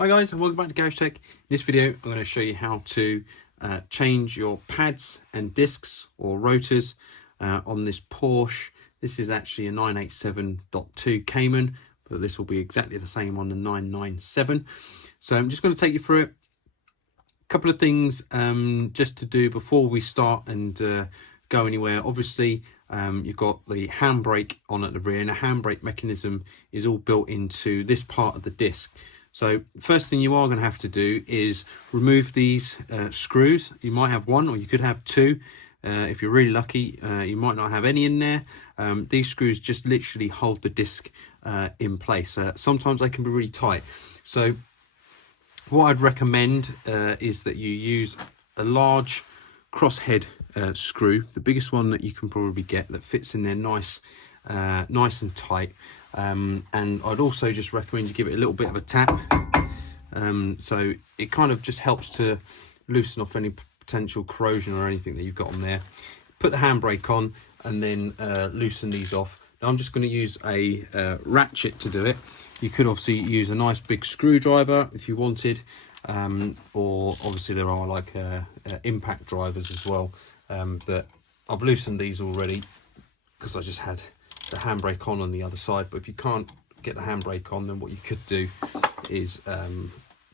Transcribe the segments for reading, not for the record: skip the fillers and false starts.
Hi guys, and welcome back to Garagetech. In this video, I'm going to show you how to change your pads and discs or rotors on this Porsche. This is actually a 987.2 Cayman, but this will be exactly the same on the 997. So I'm just going to take you through it. A couple of things just to do before we start and go anywhere. Obviously, you've got the handbrake on at the rear, and the handbrake mechanism is all built into this part of the disc. So first thing you are going to have to do is remove these screws. You might have one or you could have two. If you're really lucky, you might not have any in there. These screws just literally hold the disc in place. Sometimes they can be really tight. So what I'd recommend is that you use a large crosshead screw, the biggest one that you can probably get, that fits in there nice and tight. And I'd also just recommend you give it a little bit of a tap, so it kind of just helps to loosen off any potential corrosion or anything that you've got on there. Put the handbrake on and then loosen these off. Now I'm just going to use a ratchet to do it. You could obviously use a nice big screwdriver if you wanted, or obviously there are like impact drivers as well, but I've loosened these already because I just had the handbrake on the other side. But if you can't get the handbrake on, then what you could do is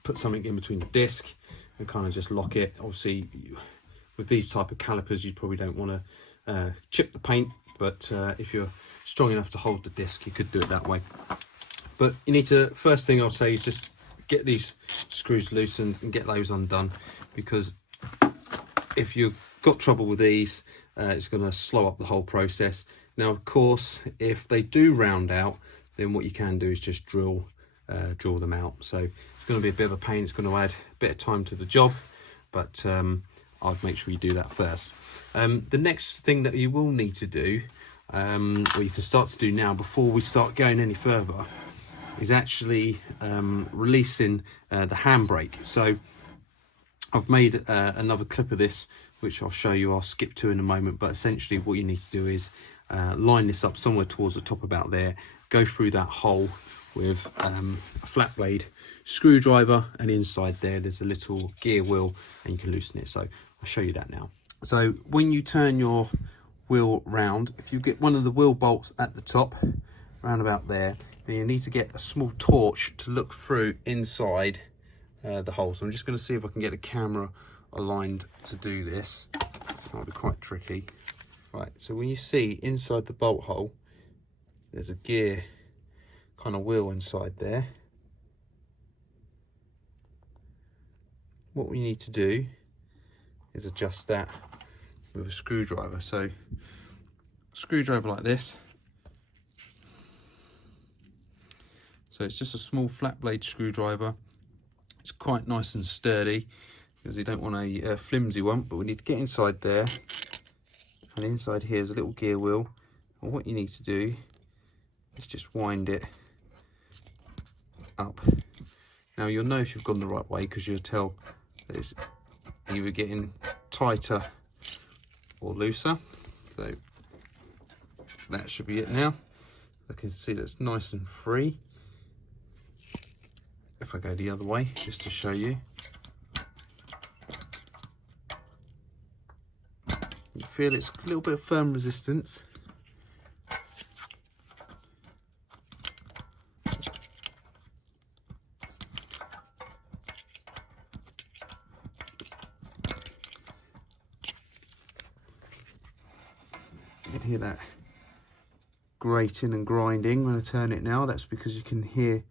put something in between the disc and kind of just lock it. Obviously with these type of calipers you probably don't want to chip the paint, but if you're strong enough to hold the disc you could do it that way. But you need to, first thing I'll say is just get these screws loosened and get those undone, because if you've got trouble with these, it's going to slow up the whole process. Now, of course, if they do round out, then what you can do is just drill them out. So it's going to be a bit of a pain. It's going to add a bit of time to the job, but I'd make sure you do that first. The next thing that you will need to do, or you can start to do now before we start going any further, is actually releasing the handbrake. So I've made another clip of this, which I'll show you. I'll skip to in a moment, but essentially what you need to do is line this up somewhere towards the top about there, go through that hole with a flat blade screwdriver, and inside there's a little gear wheel and you can loosen it. So I'll show you that now. So when you turn your wheel round, if you get one of the wheel bolts at the top round about there, then you need to get a small torch to look through inside the hole. So I'm just going to see if I can get a camera aligned to do this. It might be quite tricky. Right, so when you see inside the bolt hole, there's a gear kind of wheel inside there. What we need to do is adjust that with a screwdriver. So screwdriver like this. So it's just a small flat blade screwdriver. It's quite nice and sturdy because you don't want a flimsy one, but we need to get inside there. And inside here is a little gear wheel, and what you need to do is just wind it up. Now you'll know if you've gone the right way because you'll tell that it's either getting tighter or looser. So that should be it now. I can see that's nice and free. If I go the other way, just to show you. You feel it's a little bit of firm resistance. You can hear that grating and grinding when I turn it now. That's because you can hear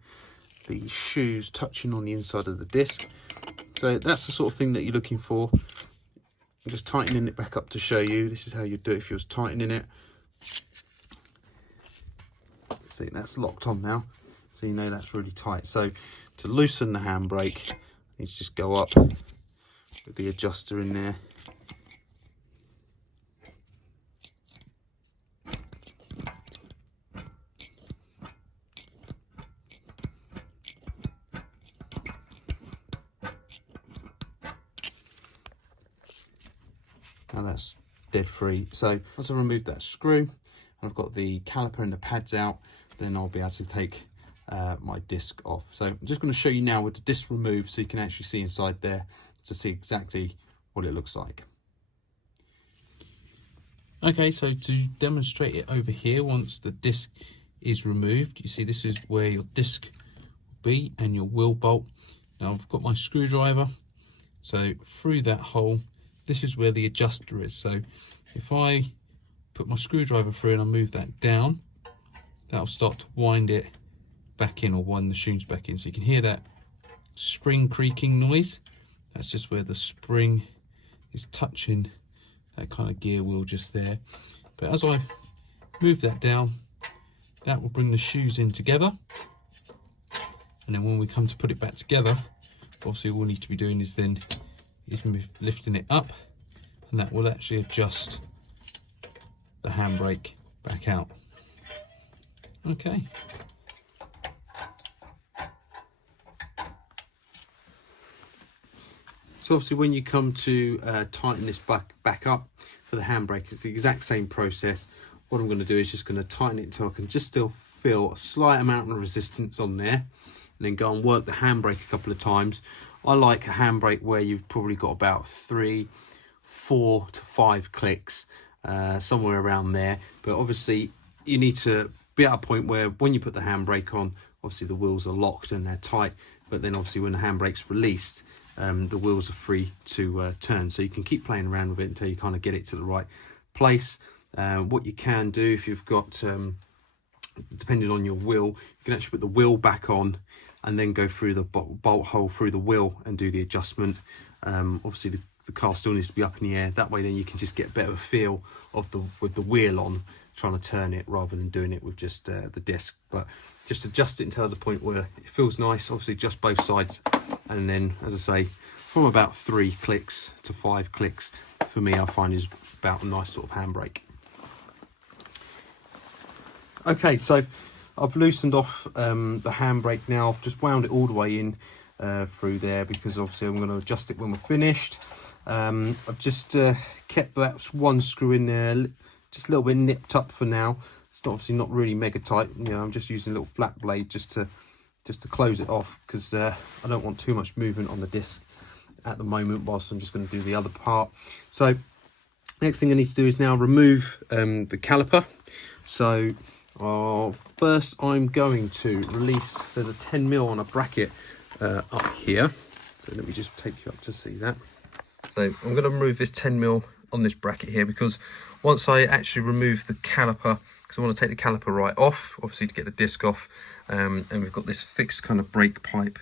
the shoes touching on the inside of the disc. So that's the sort of thing that you're looking for. I'm just tightening it back up to show you. This is how you do it if you was tightening it. See, that's locked on now, so you know that's really tight. So to loosen the handbrake, you just go up with the adjuster in there. Now that's dead free. So once I remove that screw, I've got the caliper and the pads out, then I'll be able to take my disc off. So I'm just going to show you now with the disc removed so you can actually see inside there to see exactly what it looks like. Okay, so to demonstrate it over here, once the disc is removed, you see this is where your disc will be and your wheel bolt. Now I've got my screwdriver, so through that hole, this is where the adjuster is. So if I put my screwdriver through and I move that down, that'll start to wind it back in, or wind the shoes back in. So you can hear that spring creaking noise. That's just where the spring is touching that kind of gear wheel just there. But as I move that down, that will bring the shoes in together. And then when we come to put it back together, obviously all we need to be doing is lifting it up, and that will actually adjust the handbrake back out. Okay. So obviously when you come to tighten this back up for the handbrake, it's the exact same process. What I'm going to do is just going to tighten it until I can just still feel a slight amount of resistance on there, and then go and work the handbrake a couple of times. I like a handbrake where you've probably got about 3, 4 to 5 clicks, somewhere around there. But obviously you need to be at a point where when you put the handbrake on, obviously the wheels are locked and they're tight, but then obviously when the handbrake's released, the wheels are free to turn. So you can keep playing around with it until you kind of get it to the right place. What you can do, if you've got, depending on your wheel, you can actually put the wheel back on and then go through the bolt hole through the wheel and do the adjustment. Obviously the car still needs to be up in the air. That way then you can just get a better feel of with the wheel on, trying to turn it rather than doing it with just the disc. But just adjust it until the point where it feels nice. Obviously adjust both sides, and then, as I say, from about 3 clicks to 5 clicks for me, I find is about a nice sort of handbrake. Okay, so I've loosened off the handbrake now. I've just wound it all the way in through there, because obviously I'm going to adjust it when we're finished. I've just kept that one screw in there just a little bit nipped up for now. It's obviously not really mega tight. You know, I'm just using a little flat blade just to close it off, because I don't want too much movement on the disc at the moment whilst I'm just going to do the other part. So next thing I need to do is now remove the caliper. So first I'm going to release, there's a 10mm on a bracket up here. So let me just take you up to see that. So I'm going to remove this 10mm on this bracket here, because once I actually remove the caliper, because I want to take the caliper right off, obviously to get the disc off, and we've got this fixed kind of brake pipe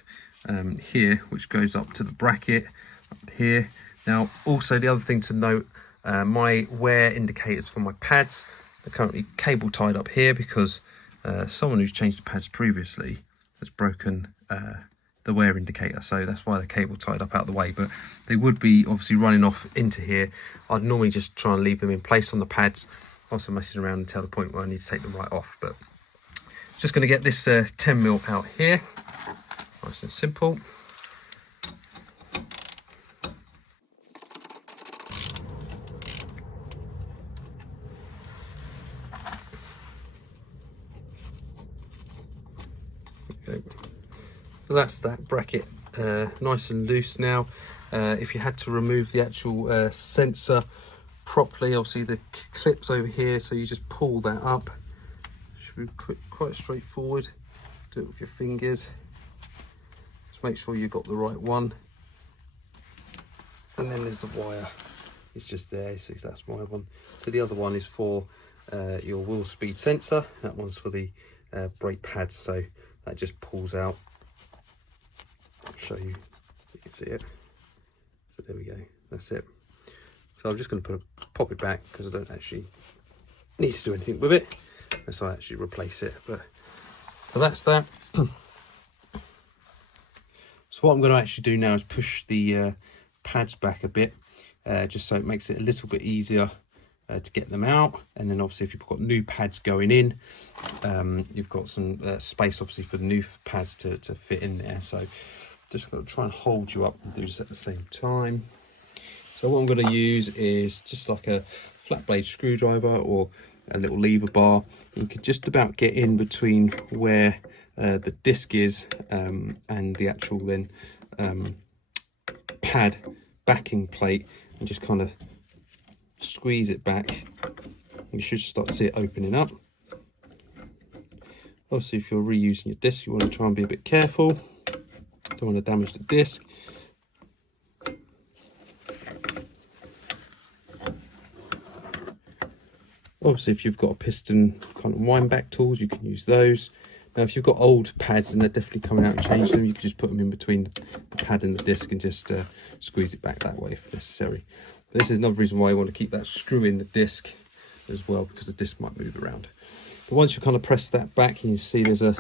here, which goes up to the bracket up here. Now also the other thing to note, my wear indicators for my pads are currently cable tied up here, because someone who's changed the pads previously has broken the wear indicator, so that's why the cable tied up out of the way. But they would be obviously running off into here. I'd normally just try and leave them in place on the pads, also messing around until the point where I need to take them right off. But just going to get this 10mm out here, nice and simple. Okay. So that's that bracket nice and loose now. If you had to remove the actual sensor properly, obviously the clip's over here, so you just pull that up. Should be quite straightforward. Do it with your fingers. Just make sure you've got the right one. And then there's the wire. It's just there, so that's my one. So the other one is for your wheel speed sensor. That one's for the brake pads, so that just pulls out. I'll show you, you can see it. So there we go, that's it. So I'm just going to pop it back, because I don't actually need to do anything with it unless I actually replace it. But so that's that. So what I'm going to actually do now is push the pads back a bit, just so it makes it a little bit easier to get them out. And then obviously if you've got new pads going in, you've got some space obviously for the new pads to fit in there. So just got to try and hold you up and do this at the same time. So what I'm going to use is just like a flat blade screwdriver, or a little lever bar. You can just about get in between where the disc is and the actual then pad backing plate, and just kind of squeeze it back. You should start to see it opening up. Obviously, if you're reusing your disc, you want to try and be a bit careful. Don't want to damage the disc. Obviously, if you've got a piston kind of wind back tools, you can use those. Now, if you've got old pads and they're definitely coming out and change them, you can just put them in between the pad and the disc and just squeeze it back that way if necessary. This is another reason why I want to keep that screw in the disc as well, because the disc might move around. But once you kind of press that back, and you see there's a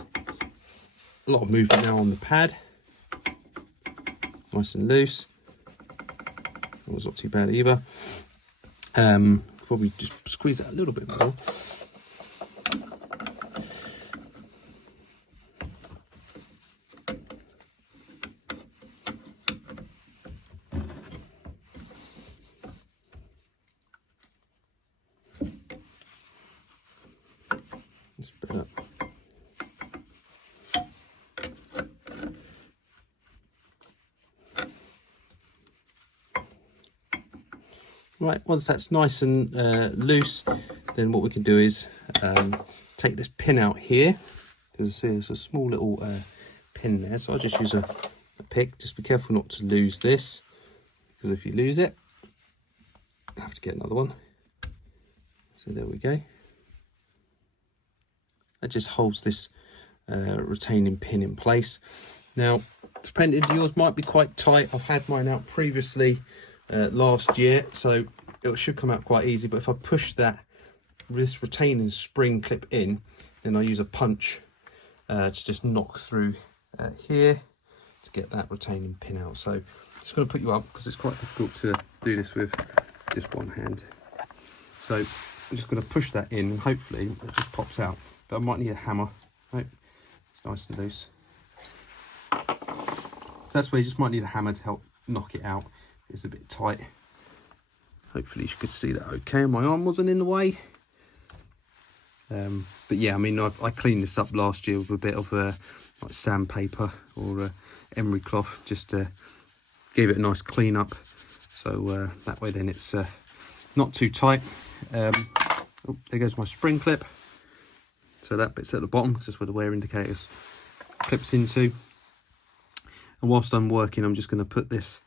lot of movement now on the pad. Nice and loose. That was not too bad either. Probably just squeeze that a little bit more. That's better. Right, once that's nice and loose, then what we can do is take this pin out here. There's a small little pin there, so I'll just use a pick. Just be careful not to lose this, because if you lose it, I have to get another one. So there we go. That just holds this retaining pin in place. Now, depending, yours might be quite tight. I've had mine out previously last year, so it should come out quite easy. But if I push this retaining spring clip in, then I use a punch to just knock through here to get that retaining pin out. So I'm just going to put you up, because it's quite difficult to do this with just one hand. So I'm just going to push that in, and hopefully it just pops out. But I might need a hammer. Right, it's nice and loose. So that's where you just might need a hammer to help knock it out. It's a bit tight. Hopefully you could see that okay. My arm wasn't in the way. But yeah, I mean, I cleaned this up last year with a bit of like sandpaper or emery cloth, just to give it a nice clean up. So that way then it's not too tight. Oh, there goes my spring clip. So that bit's at the bottom, because that's where the wear indicators clips into. And whilst I'm working, I'm just going to put this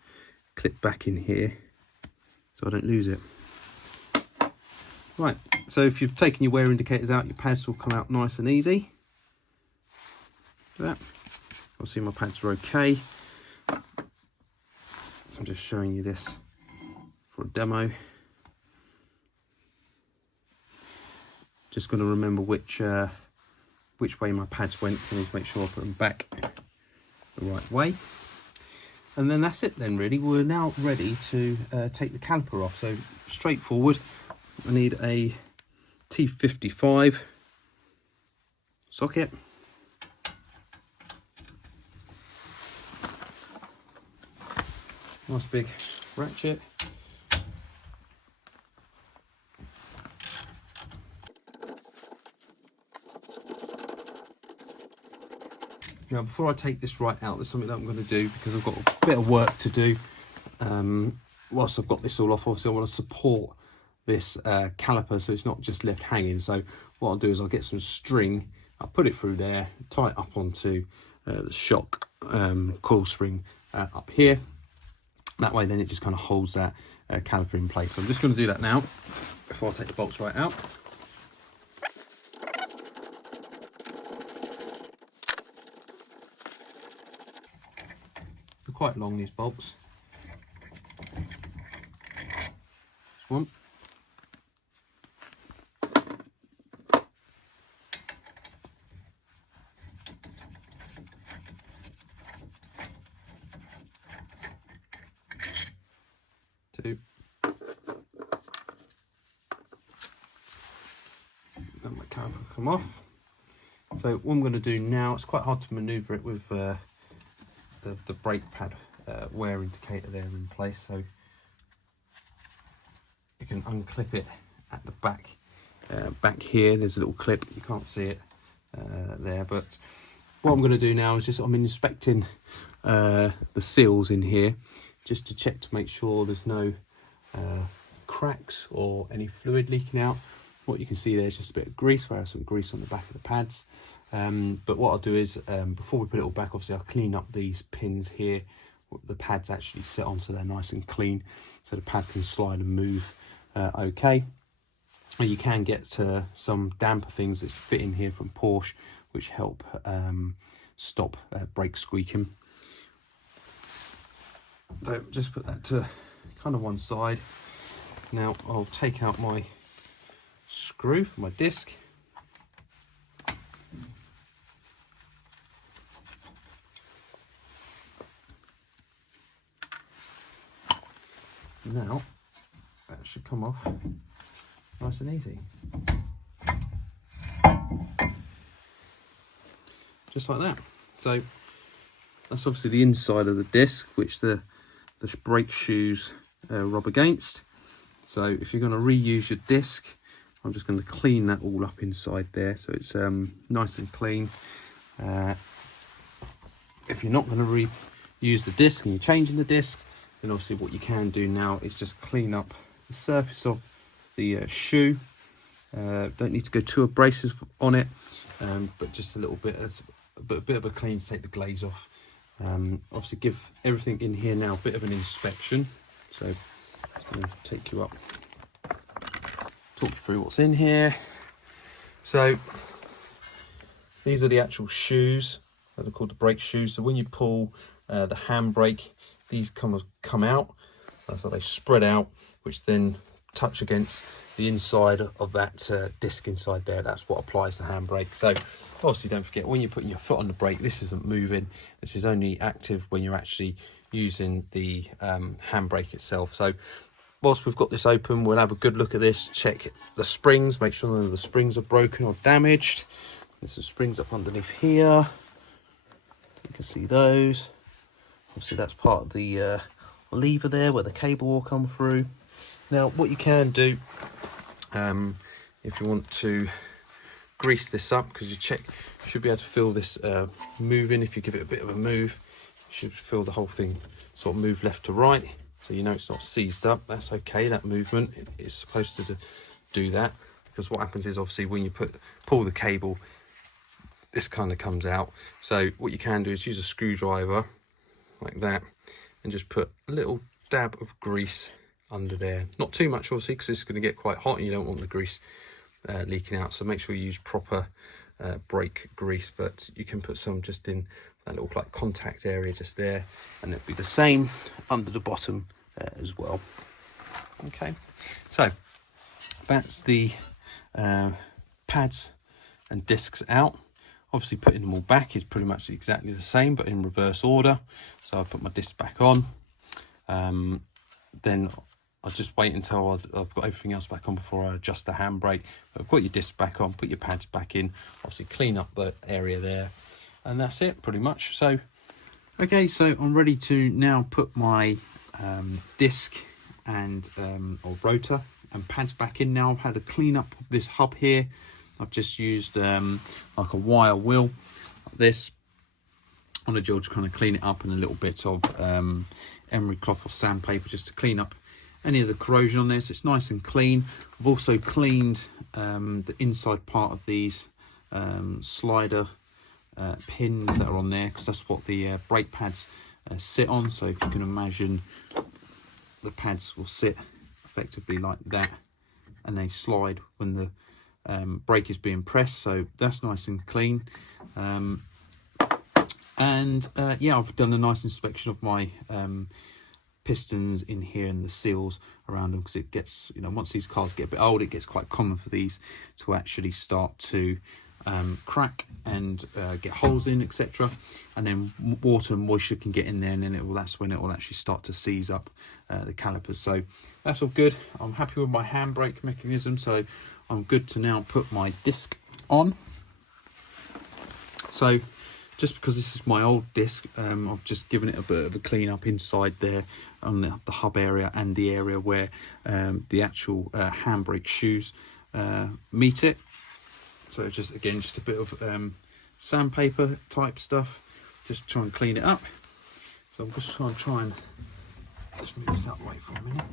clip back in here so I don't lose it. Right, so if you've taken your wear indicators out, your pads will come out nice and easy. Look at that. Obviously my pads are okay. So I'm just showing you this for a demo. Just going to remember which way my pads went. I need to make sure I put them back the right way. And then that's it then, really. We're now ready to take the caliper off. So straightforward. I need a T55 socket. Nice big ratchet. Now, before I take this right out, there's something that I'm going to do, because I've got a bit of work to do. Whilst I've got this all off, obviously I want to support this caliper so it's not just left hanging. So what I'll do is I'll get some string, I'll put it through there, tie it up onto the shock coil spring up here. That way then it just kind of holds that caliper in place. So I'm just going to do that now before I take the bolts right out. They're quite long, these bolts. One. 2. Then my caliper will come off. So what I'm going to do now, it's quite hard to manoeuvre it with the brake pad wear indicator there in place, so you can unclip it at the back back here there's a little clip, you can't see it there, but what I'm going to do now is just I'm inspecting the seals in here just to check to make sure there's no cracks or any fluid leaking out. What you can see there is just a bit of grease, where I have some grease on the back of the pads. But what I'll do is before we put it all back, obviously I'll clean up these pins here. The pads actually sit on so they're nice and clean, so the pad can slide and move okay. And you can get some damper things that fit in here from Porsche, which help stop brake squeaking. So just put that to kind of one side. Now I'll take out my screw for my disc. Now that should come off nice and easy, just like that. So that's obviously the inside of the disc, which the brake shoes rub against. So if you're going to reuse your disc, I'm just going to clean that all up inside there so it's nice and clean. If you're not going to reuse the disc and you're changing the disc, then obviously what you can do now is just clean up the surface of the shoe. Don't need to go too abrasive on it, but just a little bit of a clean to take the glaze off. Obviously give everything in here now a bit of an inspection. So I'm going to take you up, talk you through what's in here. So these are the actual shoes that are called the brake shoes. So when you pull the handbrake, these come out, so they spread out, which then touch against the inside of that disc inside there. That's what applies the handbrake. So obviously don't forget, when you're putting your foot on the brake, this isn't moving. This is only active when you're actually using the handbrake itself. So whilst we've got this open, we'll have a good look at this, check the springs, make sure none of the springs are broken or damaged. There's some springs up underneath here, you can see those. Obviously that's part of the lever there where the cable will come through. Now what you can do, if you want to grease this up, because you should be able to feel this moving. If you give it a bit of a move, you should feel the whole thing sort of move left to right, so you know it's not seized up. That's okay, that movement is supposed to do that, because what happens is obviously when you pull the cable, this kind of comes out. So what you can do is use a screwdriver like that and just put a little dab of grease under there. Not too much obviously, because it's going to get quite hot and you don't want the grease leaking out, so make sure you use proper brake grease, but you can put some just in that little like contact area just there, and it'll be the same under the bottom as well. Okay, so that's the pads and discs out. Obviously putting them all back is pretty much exactly the same, but in reverse order. So I'll put my disc back on, then I'll just wait until I've got everything else back on before I adjust the handbrake. I've got your disc back on, put your pads back in, obviously clean up the area there, and that's it pretty much. So okay, so I'm ready to now put my disc and or rotor and pads back in. Now I've had a clean up of this hub here. I've just used like a wire wheel like this on a drill to kind of clean it up, and a little bit of emery cloth or sandpaper just to clean up any of the corrosion on there, so it's nice and clean. I've also cleaned the inside part of these slider pins that are on there, because that's what the brake pads sit on. So if you can imagine, the pads will sit effectively like that, and they slide when the brake is being pressed, so that's nice and clean. Yeah, I've done a nice inspection of my pistons in here and the seals around them, because it gets, you know, once these cars get a bit old, it gets quite common for these to actually start to crack and get holes in, etc. And then water and moisture can get in there, and then that's when it will actually start to seize up the calipers. So that's all good. I'm happy with my handbrake mechanism, so I'm good to now put my disc on. So just because this is my old disc, I've just given it a bit of a clean up inside there on the hub area and the area where the actual handbrake shoes meet it. So just again, just a bit of sandpaper type stuff, just try and clean it up. So I'm just trying to just move this out the way for a minute.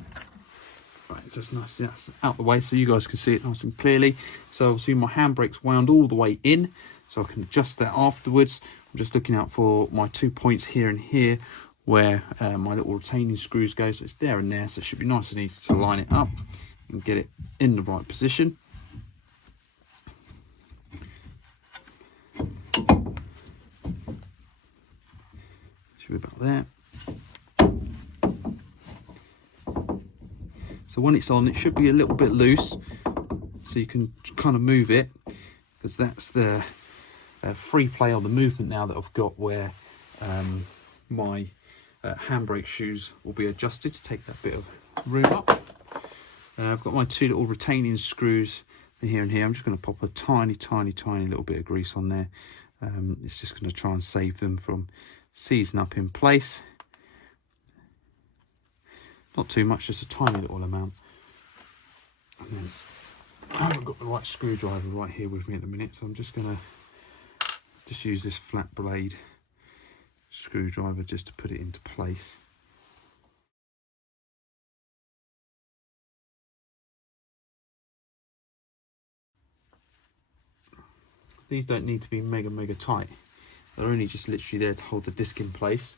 Right, just nice, that's out the way so you guys can see it nice and clearly. So obviously my handbrake's wound all the way in, so I can adjust that afterwards. I'm just looking out for my 2 points here and here where my little retaining screws go, so it's there and there, so it should be nice and easy to line it up and get it in the right position. Should be about there. So when it's on, it should be a little bit loose, so you can kind of move it, because that's the free play on the movement now that I've got, where my handbrake shoes will be adjusted to take that bit of room up. I've got my 2 little retaining screws here and here. I'm just going to pop a tiny little bit of grease on there. It's just going to try and save them from seizing up in place. Not too much, just a tiny little amount. And then I haven't got the right screwdriver right here with me at the minute, so I'm just going to use this flat blade screwdriver just to put it into place. These don't need to be mega tight. They're only just literally there to hold the disc in place.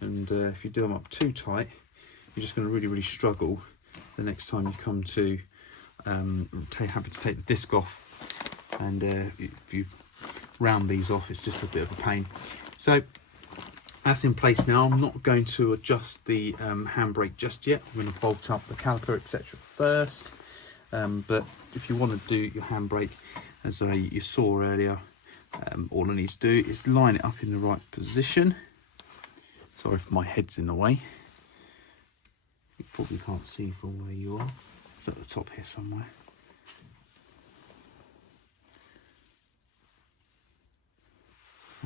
And if you do them up too tight, you're just going to really struggle the next time you come to having to take the disc off. And if you round these off, it's just a bit of a pain. So that's in place now. I'm not going to adjust the handbrake just yet. I'm going to bolt up the caliper, etc. first. But if you want to do your handbrake, as you saw earlier, all I need to do is line it up in the right position. Sorry if my head's in the way. You probably can't see from where you are. It's at the top here somewhere.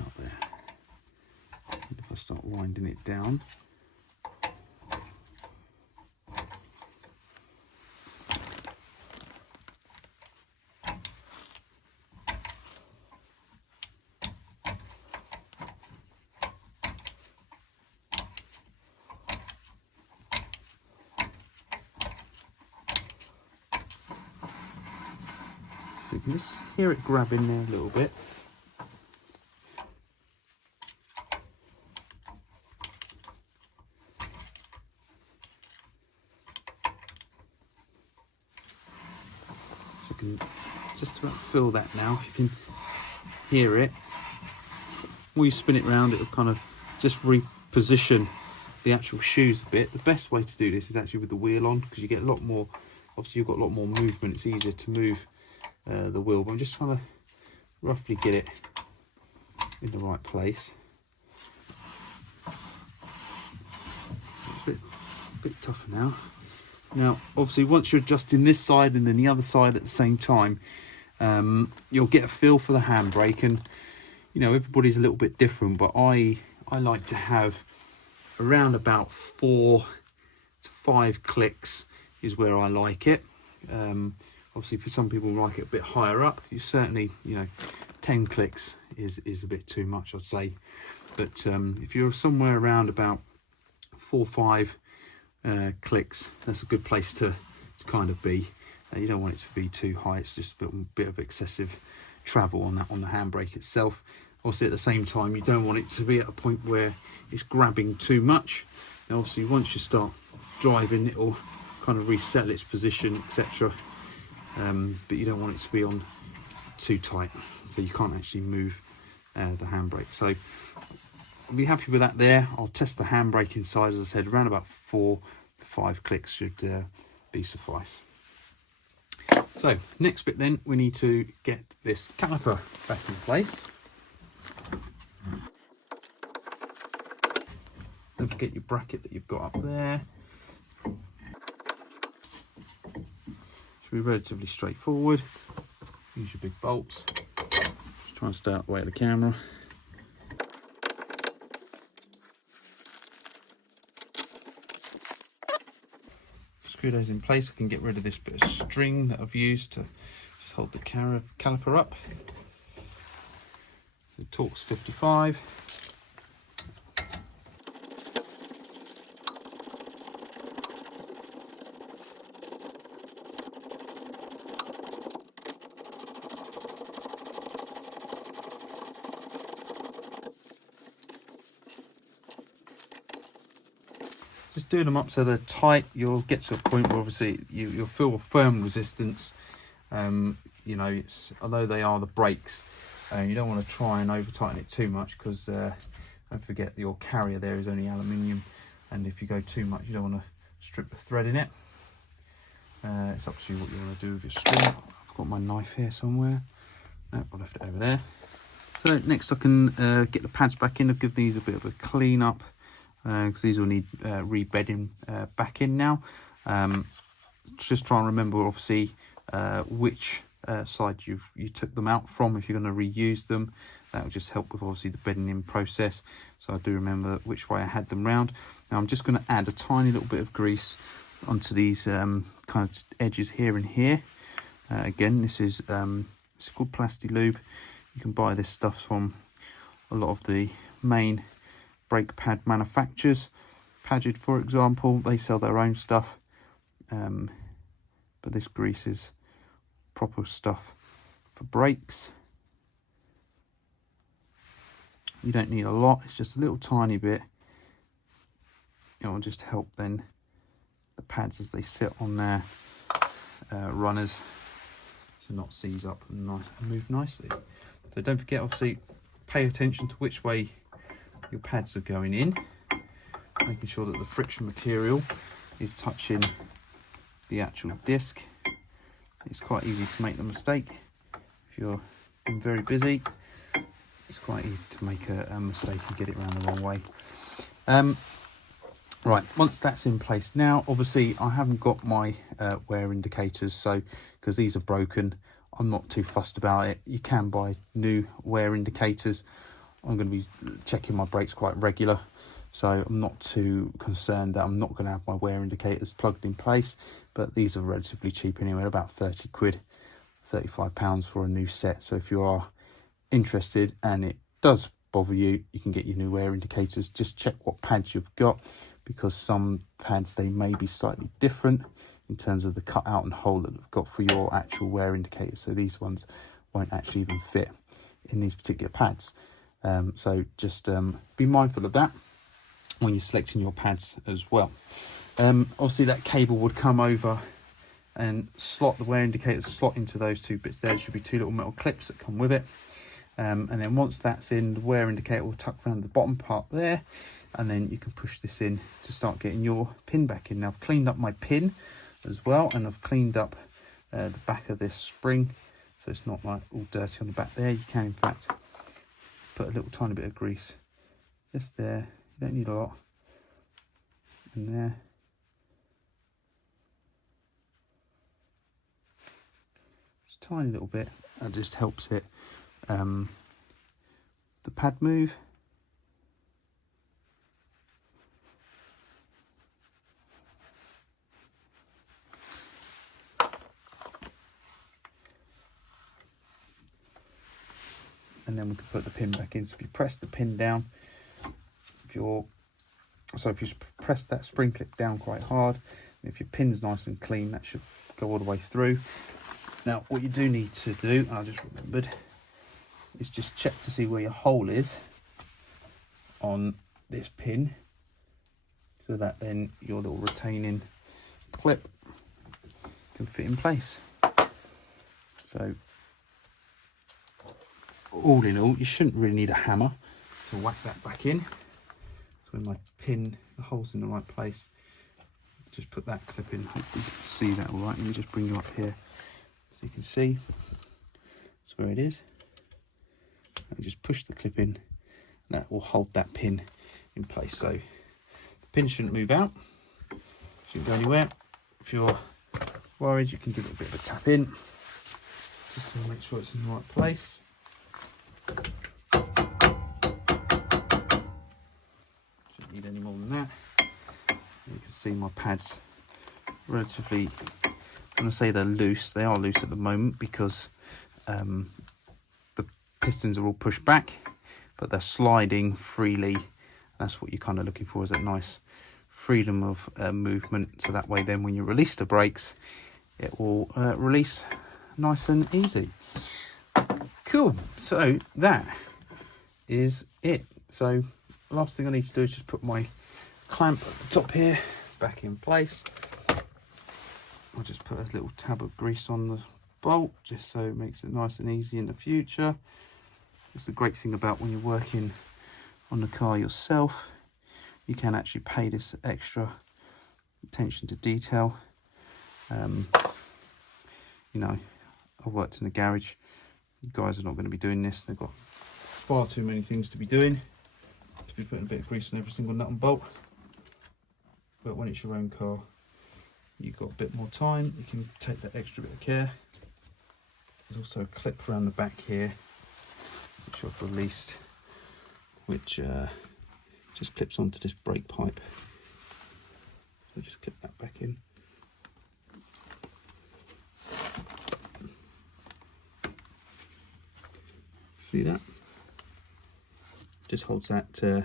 Out there. And if I start winding it down, so you can just hear it grabbing there a little bit. So you can just about feel that now. If you can hear it, when you spin it round, it'll kind of just reposition the actual shoes a bit. The best way to do this is actually with the wheel on, because you get a lot more, obviously you've got a lot more movement, it's easier to move the wheel, but I'm just trying to roughly get it in the right place. It's a bit tougher now. Now obviously once you're adjusting this side and then the other side at the same time, you'll get a feel for the handbrake. And you know, everybody's a little bit different, but I like to have around about 4 to 5 clicks is where I like it. Obviously for some people like it a bit higher up. You certainly, you know, 10 clicks is a bit too much, I'd say. But if you're somewhere around about 4 or 5 clicks, that's a good place to kind of be. You don't want it to be too high. It's just a bit of excessive travel on the handbrake itself. Obviously at the same time, you don't want it to be at a point where it's grabbing too much. Now obviously once you start driving, it'll kind of resettle its position, etc. But you don't want it to be on too tight, so you can't actually move the handbrake. So I'll be happy with that there. I'll test the handbrake inside, as I said, around about 4 to 5 clicks should be suffice. So next bit then, we need to get this caliper back in place. Don't forget your bracket that you've got up there. Should be relatively straightforward. Use your big bolts. Just try and stay out the way of the camera. screw those in place. I can get rid of this bit of string that I've used to just hold the caliper up. So torque's 55. Just doing them up so they're tight. You'll get to a point where obviously you'll feel a firm resistance. You know, although they are the brakes, you don't want to try and over tighten it too much, because don't forget your carrier there is only aluminium, and if you go too much you don't want to strip the thread in it. It's up to you what you want to do with your string. I've got my knife here somewhere. No, I left it over there. So next I can get the pads back in. I'll give these a bit of a clean up, because these will need rebedding back in now. Just try and remember obviously which side you took them out from. If you're going to reuse them, that will just help with obviously the bedding in process. So I do remember which way I had them round. Now I'm just going to add a tiny little bit of grease onto these kind of edges here and here. Again, this is it's called Plasti Lube. You can buy this stuff from a lot of the main brake pad manufacturers. Padgett, for example, they sell their own stuff, but this grease is proper stuff for brakes. You don't need a lot, it's just a little tiny bit. It will just help then the pads as they sit on their runners to not seize up and move nicely. So don't forget, obviously, pay attention to which way your pads are going in, making sure that the friction material is touching the actual disc. It's quite easy to make the mistake. If you're being very busy, it's quite easy to make a mistake and get it around the wrong way. Right, once that's in place now, obviously I haven't got my wear indicators, so because these are broken, I'm not too fussed about it. You can buy new wear indicators. I'm going to be checking my brakes quite regular, so I'm not too concerned that I'm not going to have my wear indicators plugged in place. But these are relatively cheap anyway, about 30 quid, £35 for a new set. So if you are interested and it does bother you, you can get your new wear indicators. Just check what pads you've got, because some pads, they may be slightly different in terms of the cutout and hole that they've got for your actual wear indicator. So these ones won't actually even fit in these particular pads. So just be mindful of that when you're selecting your pads as well. Obviously that cable would come over and slot the wear indicator, slot into those two bits there. There should be two little metal clips that come with it. And then once that's in, the wear indicator will tuck around the bottom part there, and then you can push this in to start getting your pin back in. Now I've cleaned up my pin as well, and I've cleaned up the back of this spring, so it's not like all dirty on the back there. You can in fact put a little tiny bit of grease just there, you don't need a lot, and there. Just a tiny little bit, that just helps it the pad move. And then we can put the pin back in. So if you press the pin down, if you press that spring clip down quite hard, and if your pin's nice and clean, that should go all the way through. Now what you do need to do, I just remembered, is just check to see where your hole is on this pin, so that then your little retaining clip can fit in place. So all in all, you shouldn't really need a hammer to whack that back in. So when my pin, the hole's in the right place, just put that clip in. Hopefully you can see that all right. Let me just bring you up here so you can see. That's where it is. And just push the clip in. That will hold that pin in place. So the pin shouldn't move out, shouldn't go anywhere. If you're worried, you can give it a bit of a tap in, just to make sure it's in the right place. Shouldn't need any more than that. You can see my pads relatively, I'm going to say they're loose. They are loose at the moment because the pistons are all pushed back, but they're sliding freely. That's what you're kind of looking for, is that nice freedom of movement. So that way then when you release the brakes, it will release nice and easy. Cool. So that is it. So last thing I need to do is just put my clamp at the top here back in place. I'll just put a little tab of grease on the bolt just so it makes it nice and easy in the future. It's the great thing about when you're working on the car yourself, you can actually pay this extra attention to detail. You know, I've worked in the garage. The guys are not going to be doing this. They've got far too many things to be doing, to be putting a bit of grease on every single nut and bolt. But when it's your own car, you've got a bit more time. You can take that extra bit of care. There's also a clip around the back here, which I've released, which just clips onto this brake pipe. So just clip that back in. See that? Just holds that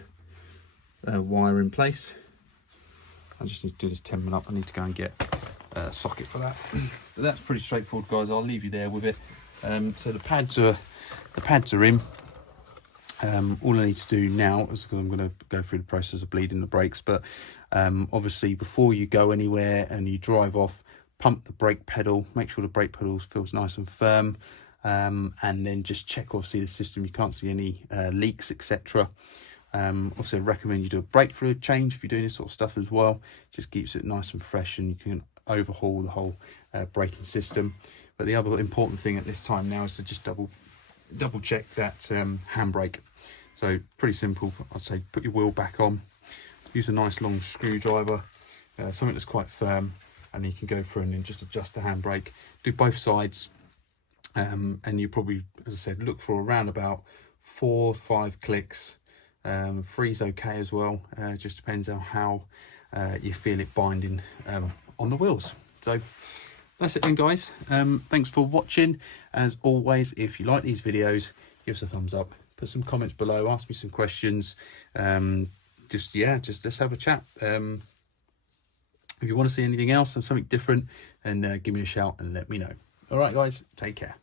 wire in place. I just need to do this 10 minutes up. I need to go and get a socket for that. But that's pretty straightforward, guys. I'll leave you there with it. So the pads are in. All I need to do now is, because I'm going to go through the process of bleeding the brakes, but obviously before you go anywhere and you drive off, pump the brake pedal, make sure the brake pedal feels nice and firm, and then just check obviously the system. You can't see any leaks, etc. Also recommend you do a brake fluid change if you're doing this sort of stuff as well. Just keeps it nice and fresh, and you can overhaul the whole braking system. But the other important thing at this time now is to just double check that handbrake. So pretty simple. I'd say put your wheel back on, use a nice long screwdriver, something that's quite firm, and you can go through and then just adjust the handbrake. Do both sides, and you probably, as I said, look for around about 4 or 5 clicks. 3's okay as well. Just depends on how you feel it binding on the wheels. So that's it then, guys. Thanks for watching. As always, if you like these videos, give us a thumbs up, put some comments below, ask me some questions. Just let's have a chat. If you want to see anything else or something different, then give me a shout and let me know. All right, guys, take care.